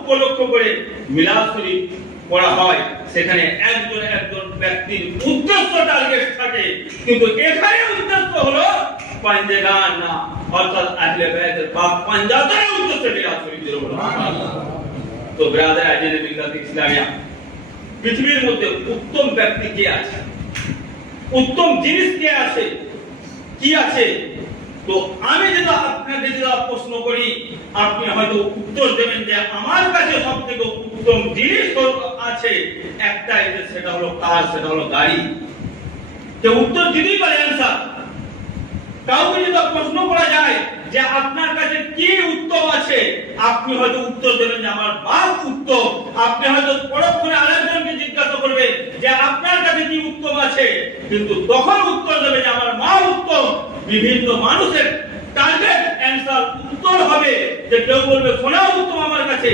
উপলক্ষ করে মিলাদ শরীফ পড়া হয়, সেখানে একজন একজন ব্যক্তির উদ্দেশ্য টার্গেট থাকে, কিন্তু এখানে উদ্দেশ্য হলো পাঞ্জেগান না, অর্থাৎ আহলে বাইতের পাক পাঞ্জাতের উদ্দেশ্য মিলাদ শরীফের হলো। তো ব্রাদার আজেনে মিল্লাত ইসলামিয়া, পৃথিবীর মধ্যে উত্তম ব্যক্তি কে আছে, উত্তম জিনিস কে আছে, কি আছে? তো আমি যেটা আপনাকে যেটা প্রশ্ন করি, আপনি হয়তো উত্তর দেবেন যে আমার কাছে সব থেকে উত্তম জিনিস আছে একটাই, সেটা হলো কার, সেটা হলো গাড়ি। যে উত্তর দিতেই পারে অ্যান্সার। কাউকে যদি প্রশ্ন করা যায় যে আপনার কাছে কি উত্তম আছে, আপনি হয়তো উত্তর দেবেন যে আমার বাপ উত্তম। আপনি হয়তো পরক্ষণে আরেকজনকে জিজ্ঞাসা করবে যে আপনার কাছে কি উত্তম আছে, কিন্তু তখন উত্তর দেবে যে আমার মা উত্তম। বিভিন্ন মানুষের টার্গেট অ্যান্সার উত্তর হবে, যে কেউ বলবে সোনা উত্তম আমার কাছে,